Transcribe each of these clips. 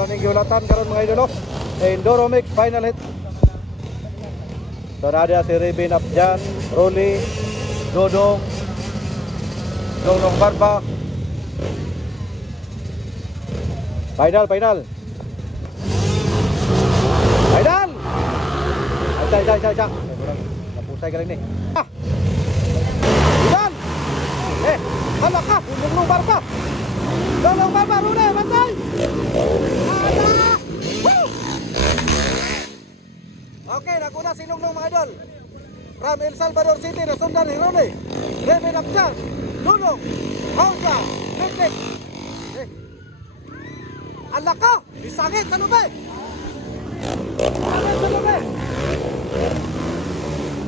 maning giulatan karon mga idol. Enduro Mix final hit. So nadia si Ribin Abjan, Rolly, Dodong Barba. Final. Final. Ay. Napusay ka lang ni. Final. Hala ka, Lunglong Barba. Lunglong Barba, Rolly, matay. Okay, nakuna si Lunglong mga idol. From El Salvador City, nasundan ni Rolly. Reben Abjan, Dodong, Hongga, Lik. Ala ka! Bisangit! Ano ba?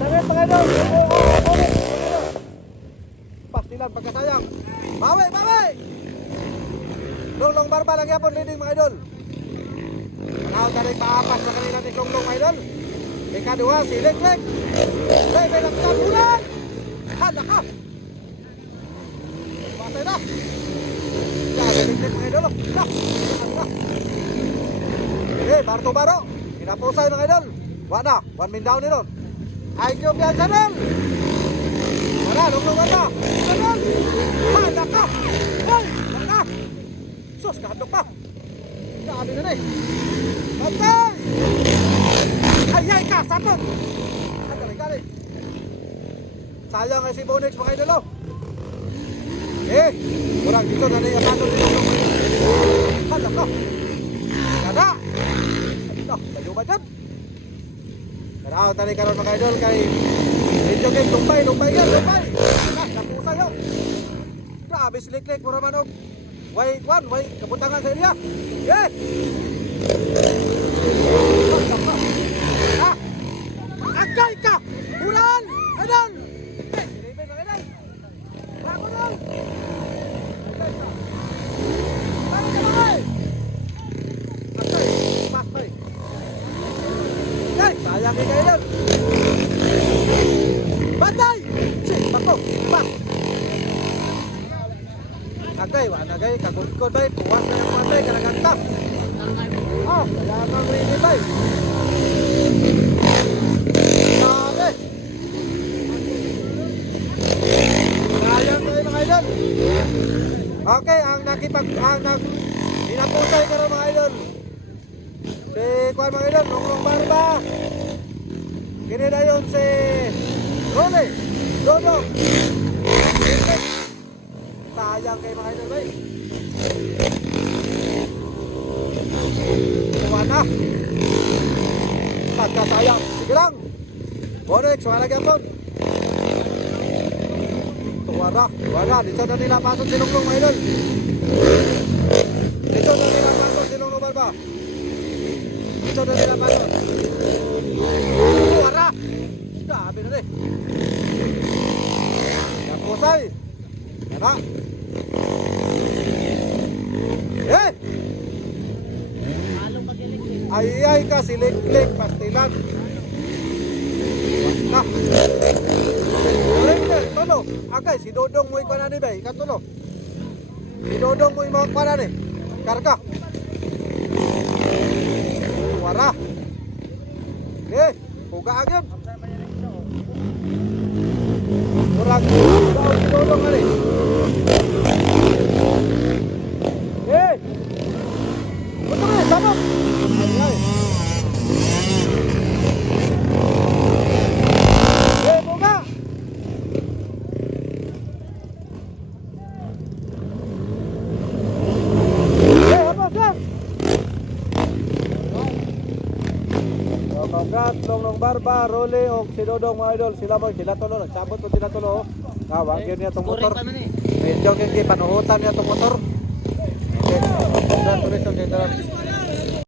Sangit mga idol! Pastilan pagkasayang! Bawi! Lunglong Barba lang yapon leading mga idol. Manahal ka rin paapas na kanila ni Lunglong mga idol. Ika-2 si Lik. Reben Abjan ulan! Hala ka! Patay na! Lik mga idol! Baro. Pinapusay mga idol. Wala, 1 min down nito. IQ yan sa nol. Wala, Lunglong Barba. Nol. Hala ka. Hoy, wala. Sus, kahadlok pa. Dami na rin. Patay. Ay ka, sakot. Kali. Sayang ay si Bonix mga idol. Kurang dito na rin ang patol nito. Hala ka. Kada. Tayo ba dyan? Karaan tali karon mga idol kay Video Game lumpay yan. Napusay yun. Grabe silik-lik mo naman og way kabutangan sa area. Yes! Agay ka! Ulan! Idol! Sinipin mga idol! Bravo dol! Ano ka mga idol? Sayang ni kayo. Batay! Bako! Bak! Agay, kagod-kod bay. Puwas na yung matay, kalagantap. Kaya kang rini bay. Sabi! Sayang kayo mga idol. Okay, hinapusay ka na mga idol. Si Kuan mga idol, Lunglong Barba. Kini na yun si Rolly, Dodong. Sayang kayo mga idol bay. Tuwan na. Pagkasayang. Sige lang. Bonix, wala gapon. Tuwan na. Dito na nila pasok si Lunglong mga idol. Dito na nila pasok si Lunglong Barba. Dito na nila pasok. Wara! Sabi na rin. Napusay. Yana. Ay ka silik-lik. Pastilan. Wala. Tolo. Agay, si Dodong mo ikaw na ni bay. Ikatulo. Si Dodong mo ikaw na ni. Karga. Wara. Puga agad. Kurang Dodong na ni. Betul ni, sama. Ay. Puga. Apa sah? Congrats, Lunglong Barba, Rolly, o si Dodong mga idol. Sila tulo. Nagsabot po sila tulo. Wagyan niya itong motor. Medyo kaya panuhutan niya itong motor. Okay, congratulations.